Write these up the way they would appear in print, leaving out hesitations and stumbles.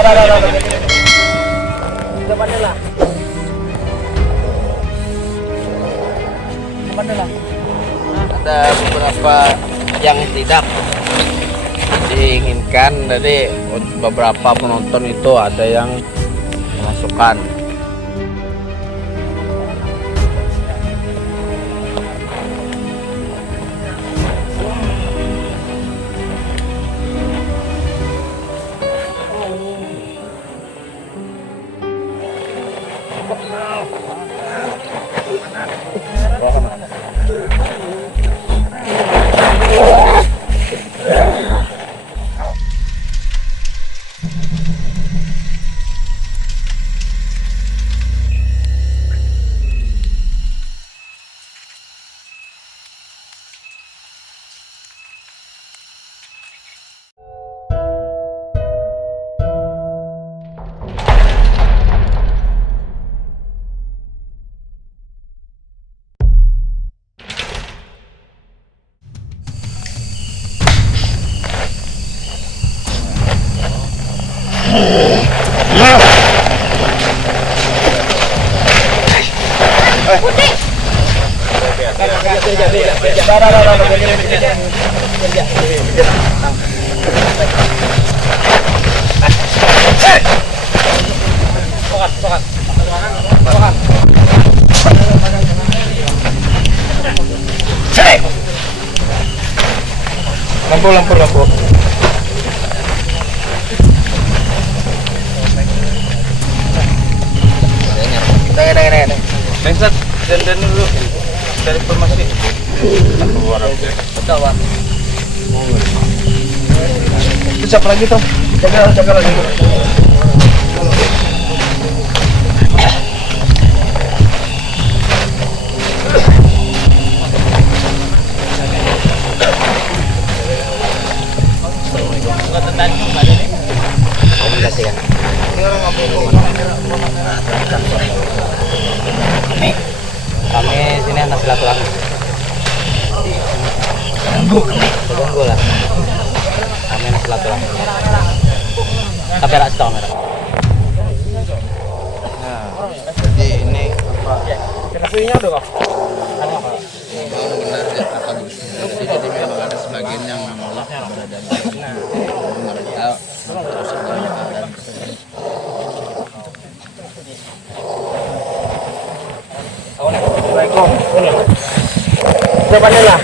Ada beberapa yang tidak diinginkan, jadi beberapa penonton itu ada yang memasukkan. Lampu. Bangsat, dan dulu dari informasi. Kawan. Siapa lagi tuh? Jaga lagi. Kami sini anak silaturahmi. Tunggu lah. Kami anak silaturahmi. Tapi ada setengah merah. Nah, jadi ini apa? Kasihnya udah kok. Benar ya apa gitu. Jadi memang ada sebagian yang menolak keberadaan mereka terus dalam keadaan Assalamualaikum. Coba lah.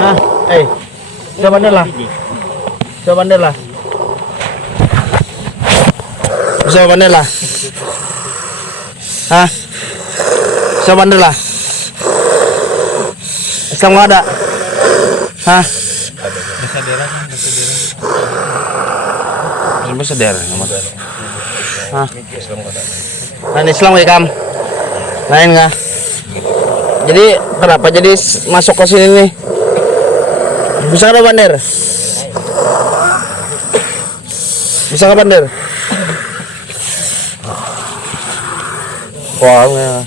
Hah? Coba lah. Hah? Coba lah. Islam nggak ada. Hah? Bersadar. Hah? Lain Islam ya kam? Lain nggak? Jadi kenapa jadi masuk ke sini nih? Bisa nggak bandir? Bisa nggak bandir? Wah, ya.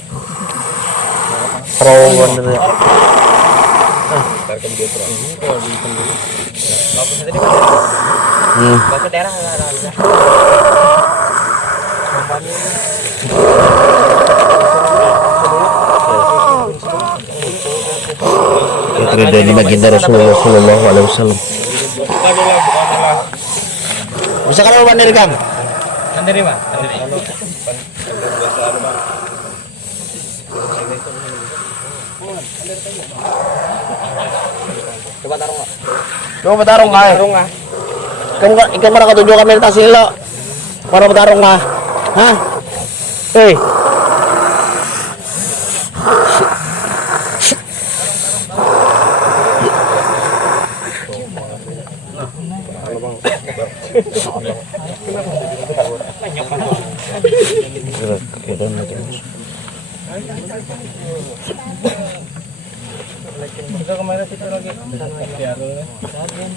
Pro bandir ya. Terjadi baginda Rasulullah Sallallahu Alaihi Wasallam. Bisa kalau bandiri kam? Bandiri mah. Coba tarung nggak? Ikan mana ketujuh kamera tas ini lo? Mana bertarung nggak? Hah? Hei.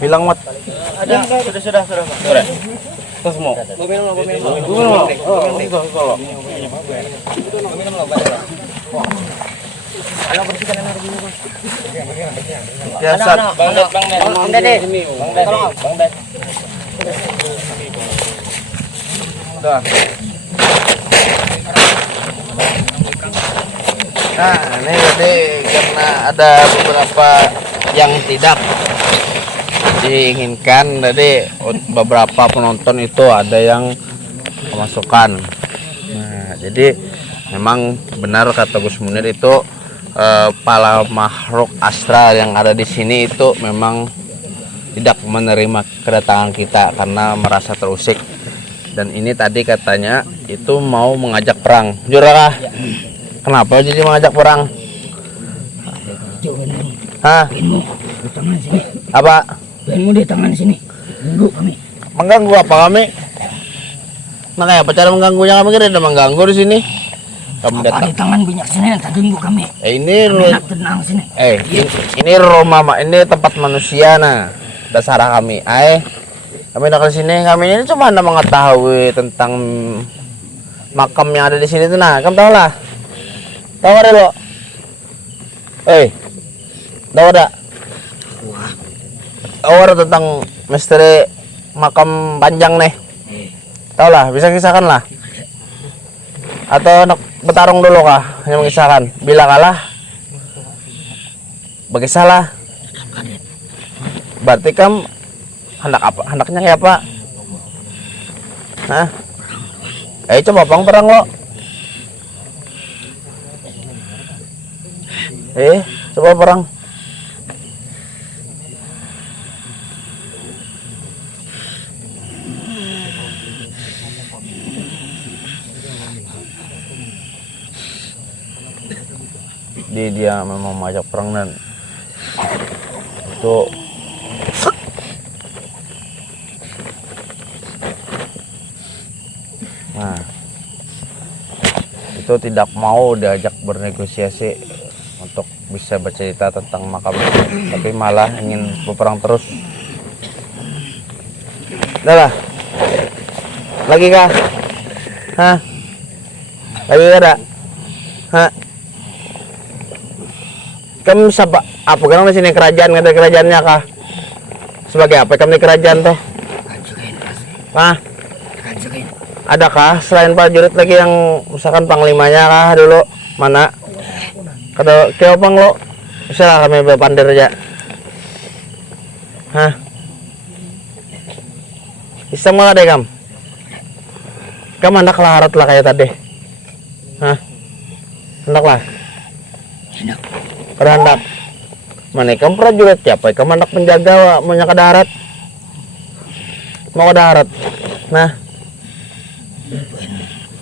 Bilang mat. Ada. Sudah. Terus mau. Minum. Ano bersihkan yang ada di sini, Bang? Biasa. Bang Ded. Bang Ded. Udah. Nah, ini tadi karena ada beberapa yang tidak diinginkan, jadi beberapa penonton itu ada yang kemasukan. Nah, jadi memang benar kata Gus Munir itu para makhluk astral yang ada di sini itu memang tidak menerima kedatangan kita karena merasa terusik. Dan ini tadi katanya itu mau mengajak perang. Jurah, kenapa jadi mengajak perang? Hah? Di tangan sini. Apa? Penmu di tangan sini. Ganggu kami. Mengganggu apa kami? Makanya apa cara mengganggunya kami? Kira ada mengganggu di sini. Kamu Apa di datang. tangan banyak sini tak ganggu kami. Ini Kami nak tenang sini. ini rumah ini tempat manusia nah. Dasar kami. Kami datang ke sini. Kami ini cuma anda mengetahui tentang makam yang ada di sini tuh nah. Kamu tahu lah. Tahu ada lo? Tahu ada? Tahu ada tentang misteri makam panjang nih? Tahu lah, bisa kisahkan lah. Atau nak bertarung dulu kah? Hanya mengisahkan. Bila kalah, berkisahlah. Berarti kamu hendak apa? Hendaknya kayak apa? Hah? Coba bang perang lo. Coba perang. Dia memang mengajak perang dan itu nah itu tidak mau diajak bernegosiasi untuk bisa bercerita tentang makam itu, tapi malah ingin berperang terus. Udah lah, lagi kah? Hah? Lagi ada? Hah? Kamu siapa? Apa kan di sini kerajaan? Ada kerajaannya kah? Sebagai apa kamu di kerajaan tuh? Hah? Adakah selain prajurit lagi yang misalkan panglimanya kah dulu? Mana? Kada kaya pang lo? Bisa kami berpandir aja. Hah? Bisa malah deh kam? Kamu hendak larat lah kayak tadi. Hah? Hendak lah? Kada hendak. Mana kamu prajurit siapa? Kamu hendak penjaga mau ke darat? Mau ke darat? Nah.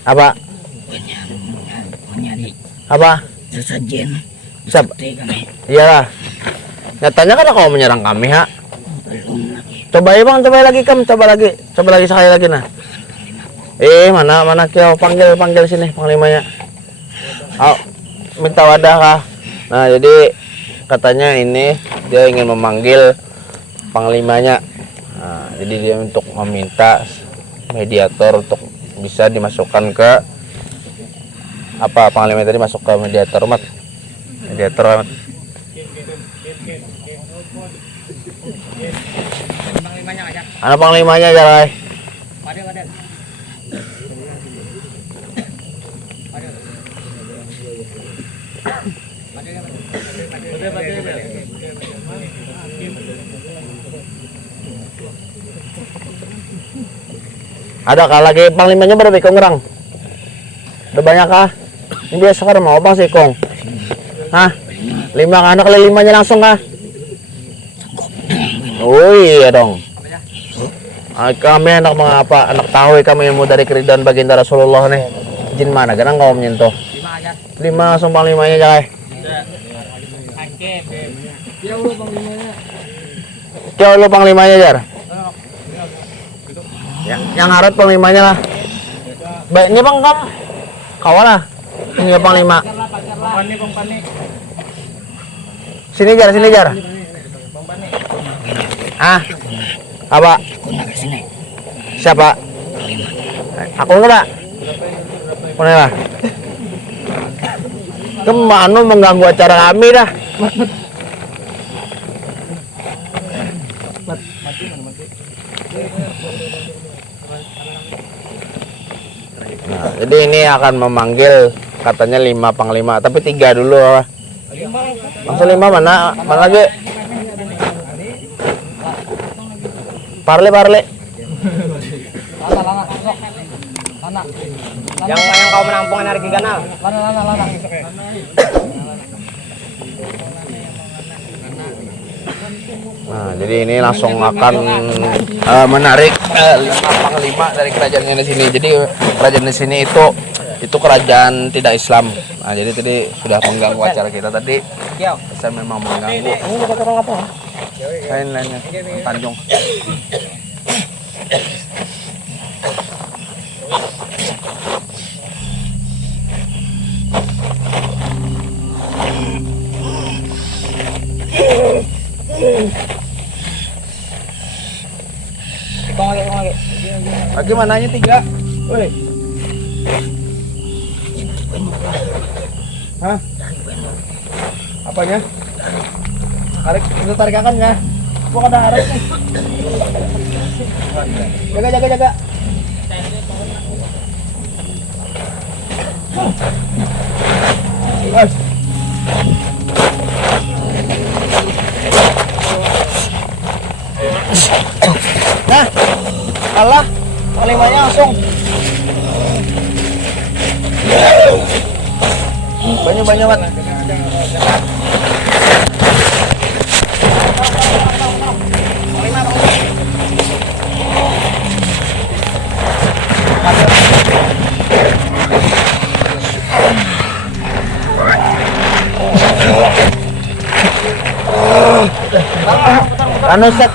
Apa? Apa? Sesajen. Siapa? Iyalah. Nyatanya kan kau menyerang kami, ha? Coba ya bang, coba lagi kamu, coba lagi sekali lagi nah. Mana kau panggil sini panglimanya. Minta wadah kah? Nah jadi katanya ini dia ingin memanggil panglimanya. Nah, jadi dia untuk meminta mediator untuk bisa dimasukkan ke apa panglima tadi masuk ke mediator mat. Ana panglimanya jarai. Ada kah lagi panglimanya berapa ikong orang? Udah banyak kah? Ini biasa kan mau bang si ikong? Hah? 5 kah? Anak kali 5-nya langsung kah? Oh iya dong. Kami anak mengapa? Anak tahu kami ilmu dari keridhaan baginda Rasulullah nih. Jin mana? Ganang kau menyentuh? 5 langsung panglimanya aja. Kau lu panglimanya jar. Yang harap panglimanya lah. Baiknya bang kamu kawal lah. Ini panglima. Sini jar. Apa? Siapa? Aku enggak. Mana lah? Kemana mengganggu acara kami dah. Nah, jadi ini akan memanggil katanya 5 panglima, tapi 3 dulu. Langsung 5 mana? Mana lagi? Parle. Yang kau menampung energi ganal. Lana. Nah, jadi ini langsung akan menarik 5 panglima dari kerajaan di sini. Jadi kerajaan di sini itu kerajaan tidak Islam. Nah, jadi tadi sudah mengganggu acara kita tadi. Saya memang mengganggu. Ini dekat orang apa? Lainnya Tanjung. Lagi mananya 3? Woi. Hah? Apanya? Tarik akan ya? Gua ada tarik nih. Jaga. Guys. Nah, Allah, panglimanya langsung. Banyak banget. Anu set.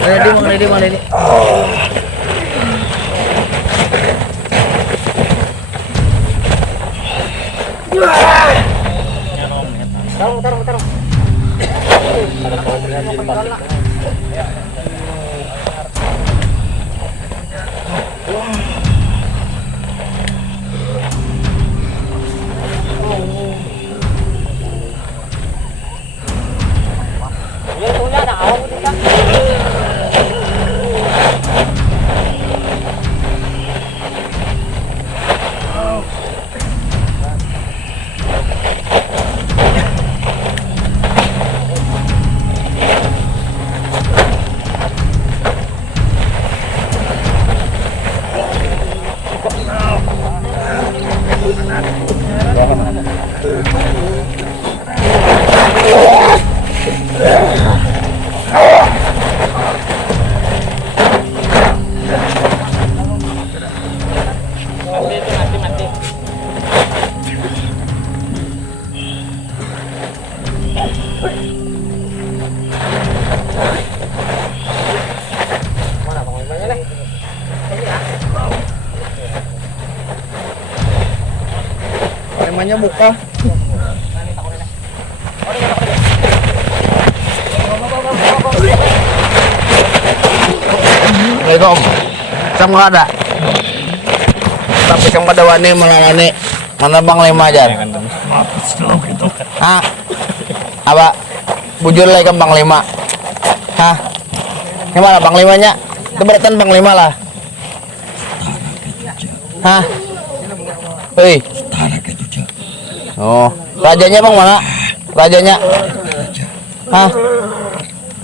Ready, Mang Ready. Taruh. Temanya buka. Assalamualaikum. Sam nggak ada. Tapi kamu pada wani melalani mana panglima aja. Hah? Apa? Bujur lagi ke panglima. Hah? Gimana panglimanya? Keberatan panglima lah. Hah? Hei. Oh, rajanya bang mana? Rajanya? Hah?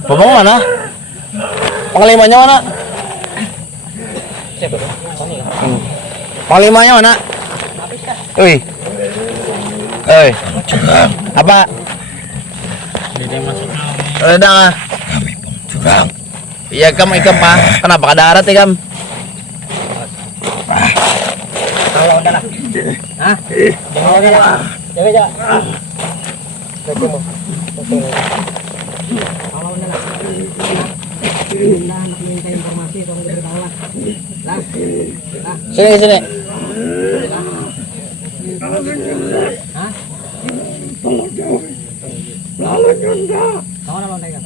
Bang mana? Panglimanya mana? Panglimanya mana? Wih. Apa? Udah. Curang. Iya kamu ikam pak. Kenapa kada arat ikam? Kalau udah lah. Hah? Jaga. Kalau udah lah. Kita anak minta informasi tolong diberitahu lah. Sini. Hah? Kamu udah lontek kan?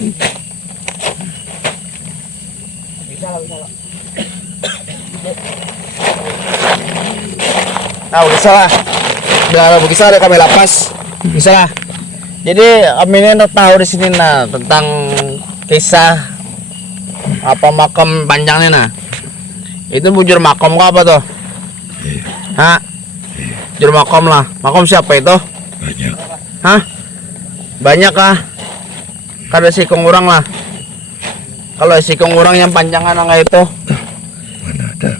Nah, bisa lah. Bila bisa ada kami lapas. Bisa lah. Jadi kami ini tahu di sini nah tentang kisah apa makam panjangnya nah. Itu bujur makam kah apa tuh? Hah? Bujur makam lah. Makam siapa itu? Banyak. Hah? Banyak kah? Kada sikong orang lah. Kalau sikong orang yang panjangan nggak itu? Mana ada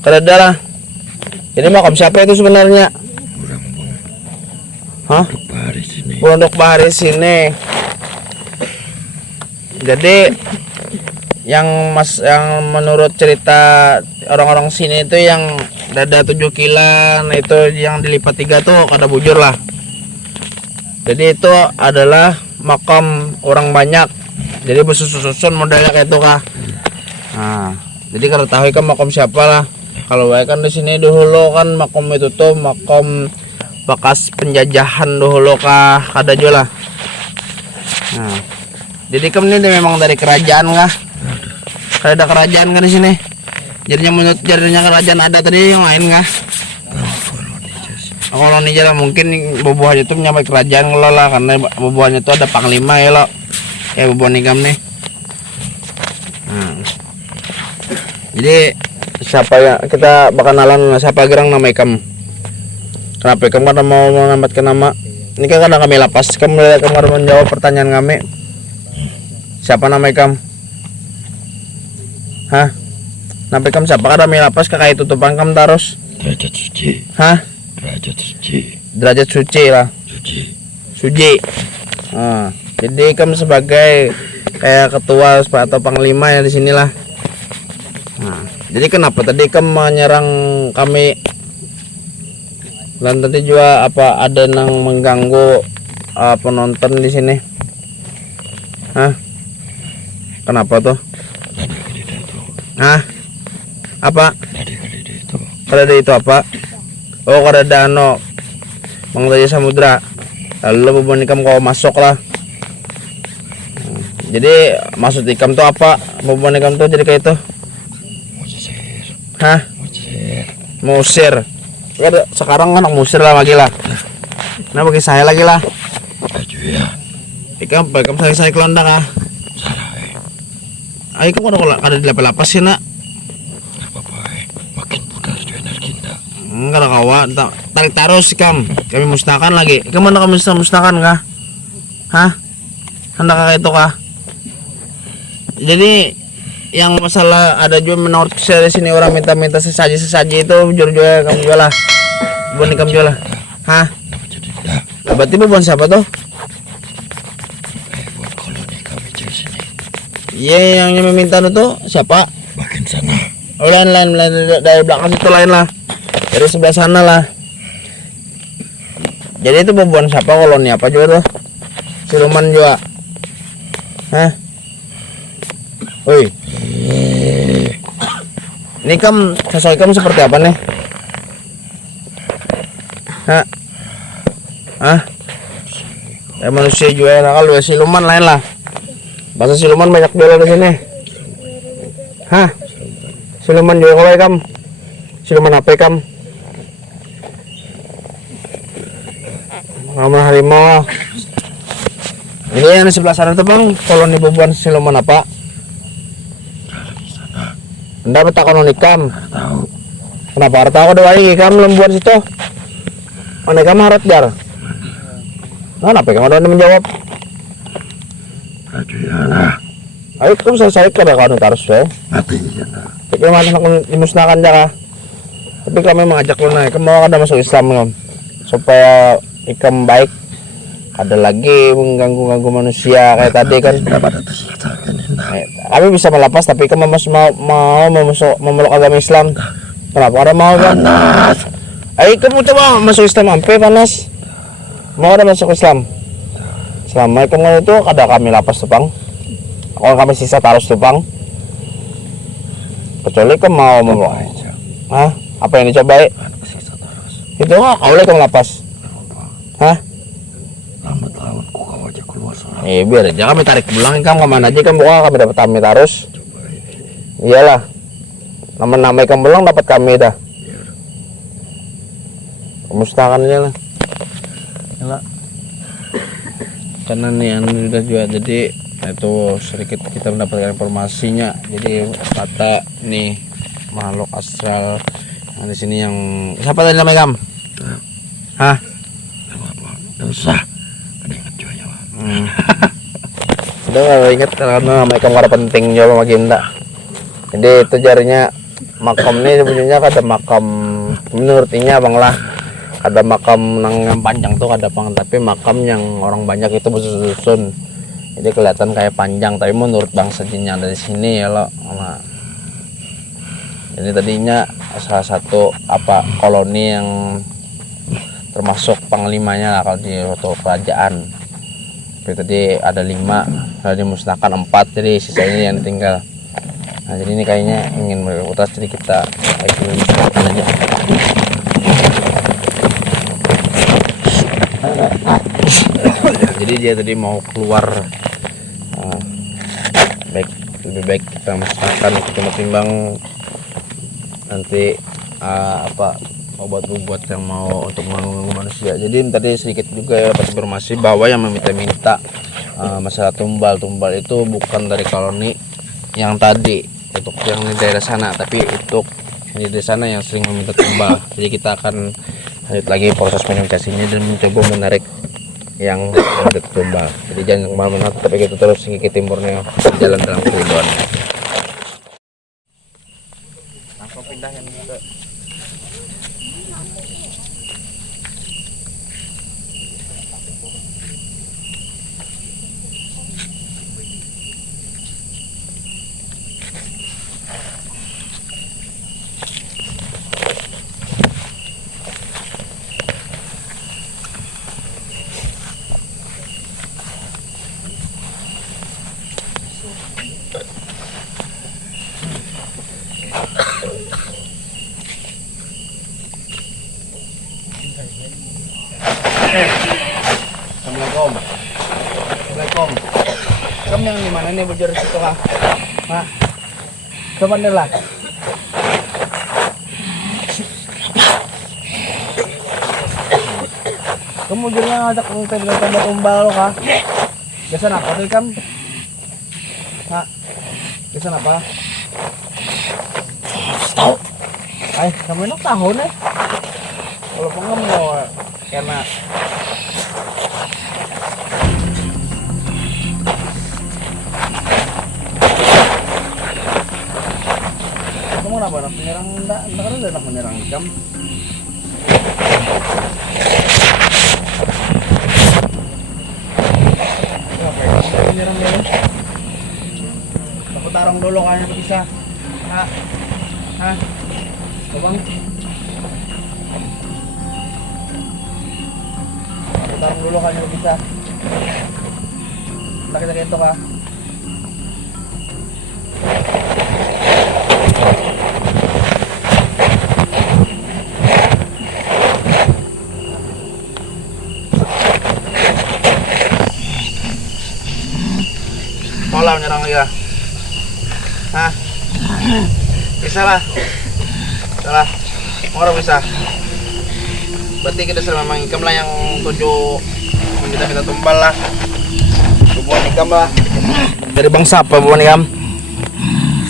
Kada ada lah. Jadi makam siapa itu sebenarnya? orang Hah? bahari sini. Pondok Bahari sini. Jadi yang menurut cerita orang-orang sini itu yang dada 7 kilan itu yang dilipat 3 tuh kada bujur lah. Jadi itu adalah makam orang banyak. Jadi bersusun-susun modelnya kayak itu kah. Nah, jadi kalau tahu kan makam siapa lah. Kalau baik kan di sini dulu kan makam itu tuh makam bekas penjajahan dulu kah kada juga lah. Nah, jadi kamu ini memang dari kerajaan kah? Kada ada kerajaan kan di sini? Jadinya menurut jadinya kerajaan ada tadi yang lain kah? Koloni aja lah mungkin bubuhan itu menyamai kerajaan ngelola karena bubuhan itu ada panglima ya lo. Kayak bubuhan ikam nih. Nah, jadi siapa ya kita bakal nalan siapa gerang nama ikam? Kenapa kamu kada mau menambatkan nama? Ini kan kadang kami lapas. Kamu harus menjawab pertanyaan kami. Siapa nama ikam? Hah? Nampai kamu siapa? Kada kami lapas kakak itu tumpang kamu terus. Derajat suci. Hah? Derajat suci. Derajat suci lah. Suci. Suci. Nah, jadi kamu sebagai kayak ketua atau panglima ya di sinilah. Nah, jadi kenapa tadi kamu menyerang kami? Dan tadi juga apa ada yang mengganggu penonton di sini? Hah? Kenapa tuh? Nadi kadida itu. Hah? Apa? Nadi kadida itu. Kada itu apa? Oh, kada ada ano Mang Raja Samudra. Lalu beban ikam kau masuk lah. Jadi maksud ikam tuh apa? Beban ikam tuh jadi kayak itu. Musir. Hah? Musir. Musir. Ya sekarang kan musir lah lagi lah. Nah bagi saya lagi lah. Baju ya. Ikam saya kelondak ah. Sarai. Ayo kamu kada di lapas sih nak. Apa-apa makin pudar juga energinda. Enggak ada kawan. Tarik terus ikam. Kami musnahkan lagi. Ikam mana kami musnahkan kah? Hah? Hendak kayak itu kah? Jadi yang masalah ada juga menurut saya di sini orang minta sesaji itu jujur juga kamu jual lah. Bukan kamu jual lah. Hah? Kenapa jadi enggak? Berarti bukan siapa tuh? Buat koloni kami di sini. Iya yang meminta itu siapa? Bagian sana. Oh, lain dari belakang itu lain lah. Dari sebelah sana lah. Jadi itu bukan siapa koloni apa juga tuh? Siluman juga. Hah? Woi. Ini kamu sosok kamu seperti apa nih? Hah? Hah? Ya manusia juga ya kalau siluman lain lah. Bahasa siluman banyak jual di sini. Hah? Siluman juga kau kamu? Siluman apa kamu? Kamu harimau. Ini yang di sebelah sana tuh bang, koloni bubuhan siluman apa? Anda betak koloni ikam. Tahu. Kenapa harta aku doa ikam lembuan situ? Mana kamu harap jar? Nah, kenapa kamu ada menjawab? Baju ya lah. Ayo kamu selesai kada kau harus ya. Mati ya lah. Tapi masih nak dimusnahkan jaka. Tapi kami mengajak lu naik, kamu ada masuk Islam kan? Supaya ikam baik. Ada lagi mengganggu manusia kayak tadi kan. Kenapa ada tersiksa ini nah. Kami bisa melepas tapi kamu mau memeluk agama Islam. Kenapa ada mau kan? Panas. Ayo kamu coba masuk Islam sampai panas. Mau ada masuk Islam. Selama kamu itu ada kami lapas tupang. Kalau kami sisa taruh tupang. Kecuali kamu mau Hah? Apa yang dicoba? Tersiksa terus. Itu kau boleh kamu lapas. Hah? Lambat laun ku kau aja ku keluar sana. Biar aja kami tarik pulang Ikam, kemana aja Ikam, bukan kami dapat kami terus. Iyalah, nama-nama Ikam pulang dapat kami dah. Kemustakannya lah. Yalah. Karena nih anu udah juga, jadi itu sedikit kita mendapatkan informasinya. Jadi kata nih makhluk astral yang di sini yang siapa tadi namanya Kam? Hah? Apa? Nggak usah. Ada ingat juga ya, Pak. Udah kalau ingat karena mereka nggak ada penting juga makin enggak. Jadi itu jarinya makam ini sebenarnya ada makam menurut ini abang lah, ada makam yang panjang tuh ada bang, tapi makam yang orang banyak itu bersusun. Jadi kelihatan kayak panjang, tapi menurut bangsa jin yang dari sini ya lo. Nah, ini tadinya salah satu koloni yang termasuk panglimanya lah kalau di suatu kerajaan. Tapi tadi ada 5, sudah dimusnahkan 4, jadi sisanya yang tinggal. Nah jadi ini kayaknya ingin berutas, jadi kita musnahkan aja. Jadi dia tadi mau keluar, lebih baik kita musnahkan ketimbang nanti obat-obat yang mau untuk mengganggu manusia. Jadi tadi sedikit juga ya informasi bahwa yang meminta-minta masalah tumbal itu bukan dari koloni yang tadi untuk yang di daerah sana, tapi untuk di daerah sana yang sering meminta tumbal. Jadi kita akan lanjut lagi proses komunikasinya dan mencoba menarik yang meminta tumbal. Jadi jangan kemana-mana, tetap kita terus Gigi Timurnya jalan dalam kehidupan. Langsung pindah yang ke Assalamualaikum. Assalamualaikum. Kamu yang di mana nih belajar situ kah? Hah? Coba nih lah. Kamu jadinya ngajak tanda tumbal lo kah? Biasa apa tuh Kam? Hah? Biasa apa? Tahu. Kamu enak tahu nih. Kalau kamu mau karena kamu kenapa nak menyerang enggak kan udah nak menyerang Kam. Menyerang dia. Aku tarung dulu kan bisa. Hah? Bang. Aku tarung dulu kan bisa. Kita gitu kah? Malah menyerang lagi lah. Hah? Bisa lah. Salah. Orang bisa. Berarti kita sudah memang Ikam lah yang tujuh minta tumbal lah. Hubungan Ikam lah. Dari bangsa apa hubungan Ikam?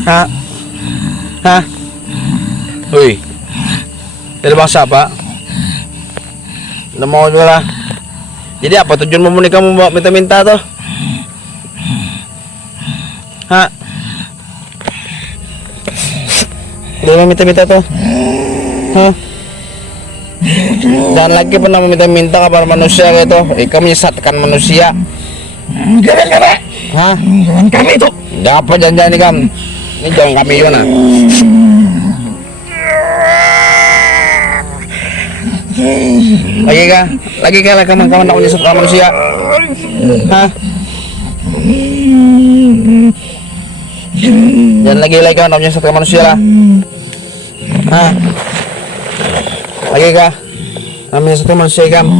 Hah? Wih. Dari bangsa apa? Udah mau juga lah. Jadi apa tujuan hubungan kamu bawa minta-minta tuh? Hah? Dia minta-minta tuh. Hah? Dan lagi pernah meminta-minta kepada manusia gitu. Ikam menyesatkan manusia. Gara-gara Hah? jangan kami itu. Enggak apa jangan-jangan nih Kam. Ini jangan kami Yona. Lagi kah kawan-kawan tak menyesatkan manusia. Hah? Dan lagi kawan tak menyesatkan manusia lah. Hah? Lagi kah? Namanya satu manusia Kam.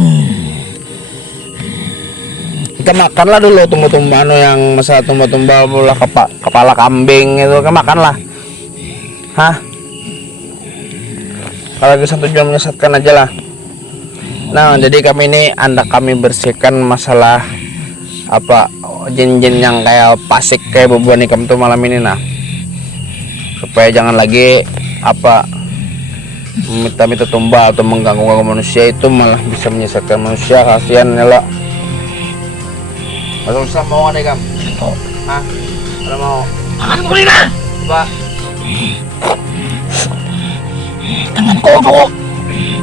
kita makanlah dulu tumba-tumba yang masalah tumba-tumba bola kepala kambing itu kan makanlah. Hah? Kalau lagi 1 jam menyesatkan aja lah. Nah, jadi kami bersihkan masalah apa jin-jin yang kayak pasik kayak bebuan ikam tuh malam ini nah. Supaya jangan lagi apa minta-minta tumbal atau mengganggu manusia, itu malah bisa menyesatkan manusia. Kasihan ya lo. Masuk Islam mau ada kam? Hah? Kalau mau? Tangan ko rin na! Coba. Tangan ko po!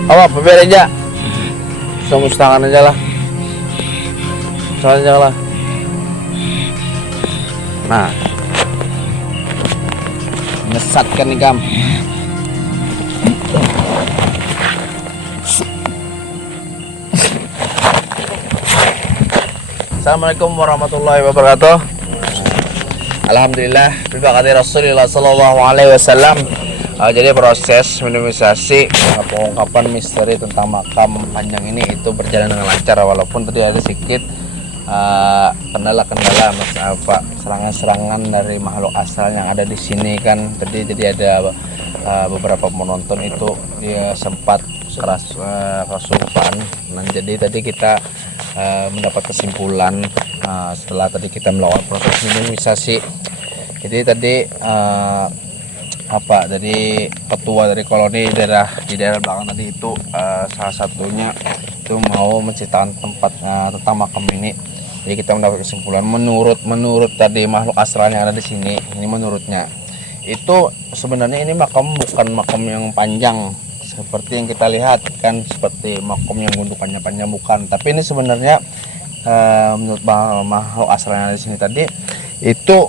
Apa? Biar aja. Semustakan aja lah. Mustakan aja lah. Nah. Menyesatkan nih kam. Assalamualaikum warahmatullahi wabarakatuh. Alhamdulillah berkati Rasulullah sallallahu alaihi wasallam. Jadi proses minimalisasi pengungkapan misteri tentang makam panjang ini itu berjalan dengan lancar, walaupun tadi ada sedikit kendala-kendala serangan-serangan dari makhluk asal yang ada di sini kan. Tadi jadi ada beberapa penonton itu dia sempat kerasukan. Nah, jadi tadi kita mendapat kesimpulan setelah tadi kita melakukan proses minimalisasi. Jadi tadi dari ketua dari koloni di daerah belakang tadi itu salah satunya itu mau menceritakan tempat tentang makam ini. Jadi kita mendapat kesimpulan menurut tadi makhluk astral yang ada di sini, ini menurutnya itu sebenarnya ini makam bukan makam yang panjang seperti yang kita lihat kan, seperti makam yang gundukannya panjang, bukan. Tapi ini sebenarnya menurut makhluk astral yang ada di sini tadi itu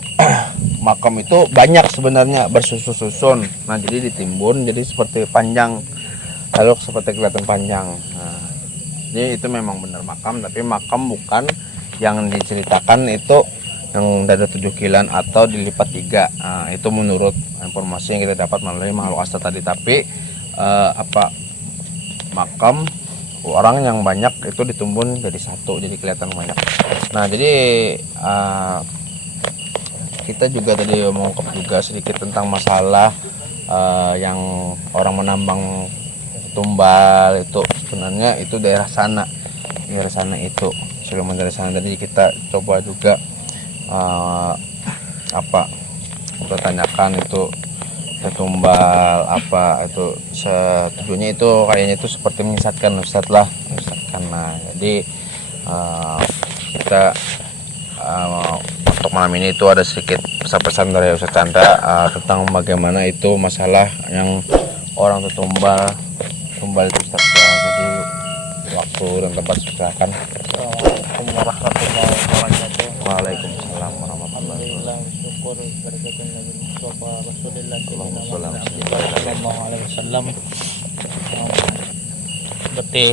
makam itu banyak sebenarnya bersusun-susun. Nah, jadi ditimbun jadi seperti panjang, lalu seperti kelihatan panjang. Nah, jadi itu memang benar makam, tapi makam bukan yang diceritakan itu yang ada 7 kilan atau dilipat 3. Nah, itu menurut informasi yang kita dapat melalui makhluk astral tadi. Tapi makam orang yang banyak itu ditumbun jadi satu, jadi kelihatan banyak. Nah, jadi kita juga tadi mengungkap juga sedikit tentang masalah yang orang menambang tumbal itu sebenarnya itu daerah sana itu Sulaiman dari sana. Tadi kita coba juga kita tanyakan itu tumbal apa itu tujuannya, itu kayaknya itu seperti menyesatkan Ustadz lah, menyesatkan. Nah, jadi kita untuk malam ini itu ada sedikit pesan-pesan dari Ustadz Chandra tentang bagaimana itu masalah yang orang tumbal itu Ustadz. Jadi waktu dan tempat silakan. Assalamualaikum warahmatullahi wabarakatuh. Waalaikumsalam warahmatullahi wabarakatuh. Syukur berkaitan Nabi Mustafa Rasulullah sallallahu alaihi wasallam. Seperti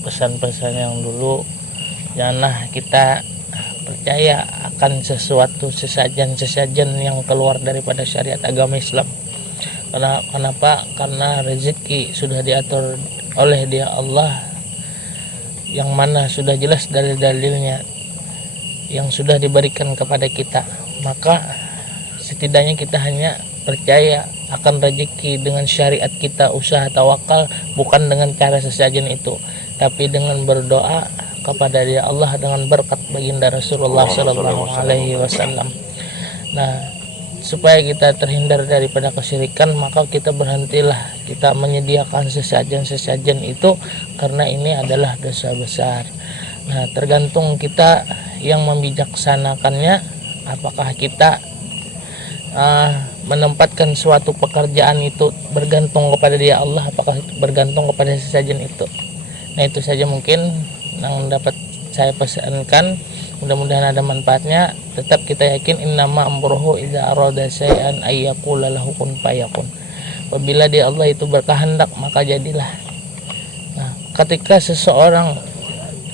pesan-pesan yang dulu, janganlah kita percaya akan sesuatu sesajen yang keluar daripada syariat agama Islam. Kenapa? Karena rezeki sudah diatur oleh Dia Allah, yang mana sudah jelas dari dalilnya yang sudah diberikan kepada kita. Maka setidaknya kita hanya percaya akan rezeki dengan syariat kita, usaha tawakal, bukan dengan cara sesajen itu, tapi dengan berdoa kepada Dia Allah dengan berkat baginda Rasulullah sallallahu alaihi wasallam. Nah, supaya kita terhindar daripada kesyirikan, maka kita berhentilah kita menyediakan sesajen itu, karena ini adalah dosa besar. Nah, tergantung kita yang membijaksanakannya, apakah kita menempatkan suatu pekerjaan itu bergantung kepada Dia Allah, apakah bergantung kepada sesajen itu. Nah, itu saja mungkin yang dapat saya pesankan. Mudah-mudahan ada manfaatnya. Tetap kita yakin innama amruhu idza arada syai'an ay yaqula lahu kun fayakun. Apabila Dia Allah itu berkehendak, maka jadilah. Nah, ketika seseorang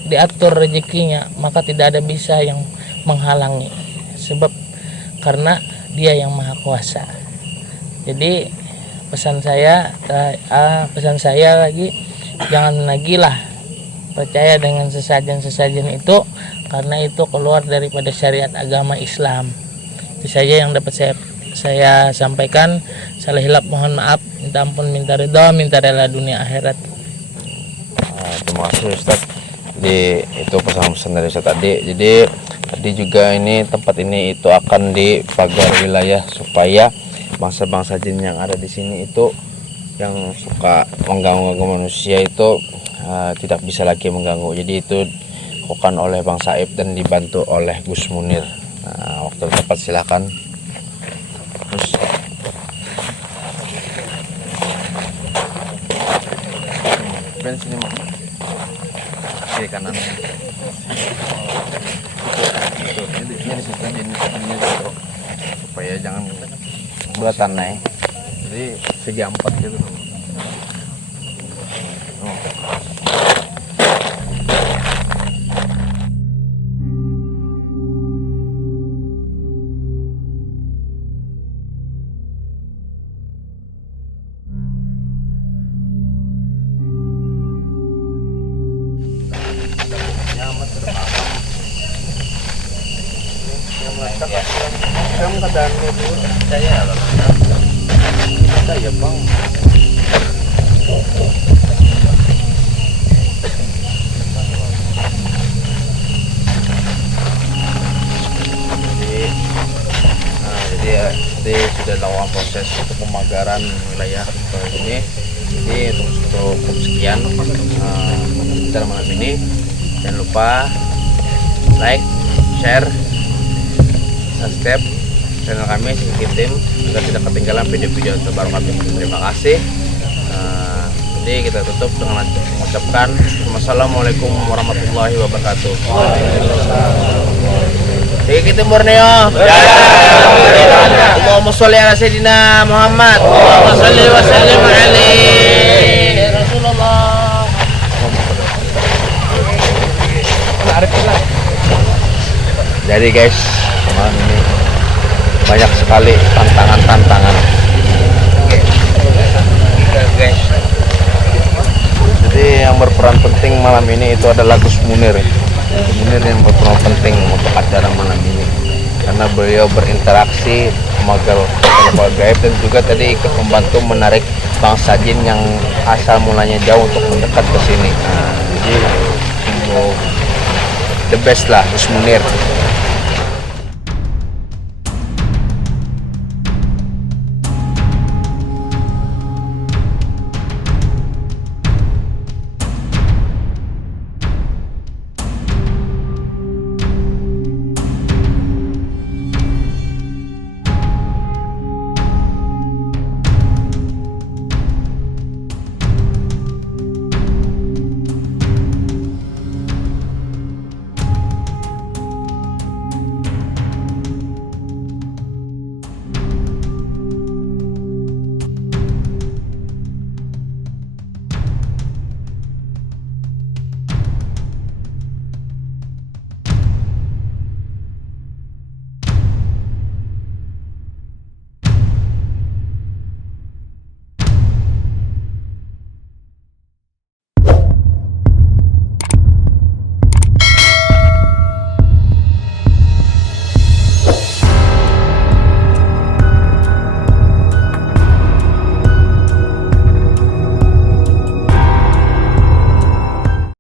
diatur rezekinya, maka tidak ada bisa yang menghalangi, sebab karena Dia yang Maha Kuasa. Jadi pesan saya lagi, jangan lagi lah percaya dengan sesajen-sesajen itu karena itu keluar daripada syariat agama Islam. Itu saja yang dapat saya sampaikan. Salah hilap mohon maaf, minta ampun, minta ridha, minta rela dunia akhirat. Terima kasih Ustaz. Jadi itu pesan-pesan dari Ustaz tadi. Jadi tadi juga ini tempat ini itu akan dipagar wilayah supaya bangsa-bangsa jin yang ada di sini itu yang suka mengganggu manusia itu tidak bisa lagi mengganggu. Jadi itu dilakukan oleh Bang Saib dan dibantu oleh Gus Munir. Nah, waktu tepat silakan. Terus Ben sini Mak. Kiri kanan. Ini supaya jangan buatan naik. Jadi segi 4 gitu. Kamu keadaan dulu saya Bang. Jadi sudah lakukan proses untuk pemagaran wilayah ini. Jadi untuk sekian acara malam ini, jangan lupa like, share, subscribe channel kami Singkit Tim agar tidak ketinggalan video-video terbaru kami. Terima kasih. Jadi kita tutup dengan mengucapkan wassalamualaikum warahmatullahi wabarakatuh. Singkit Tim Borneo. Allahumma sholli ala sayyidina Muhammad. Allahumma sholli wa sallim alaihi Rasulullah. Jadi guys, malam ini banyak sekali tantangan-tantangan. Guys. Jadi yang berperan penting malam ini itu adalah Gus Munir. Munir yang berperan penting untuk acara malam ini karena beliau berinteraksi memagar hal gaib dan juga tadi ikut membantu menarik bangsa jin yang asal mulanya jauh untuk mendekat ke sini. Jadi the best lah Gus Munir.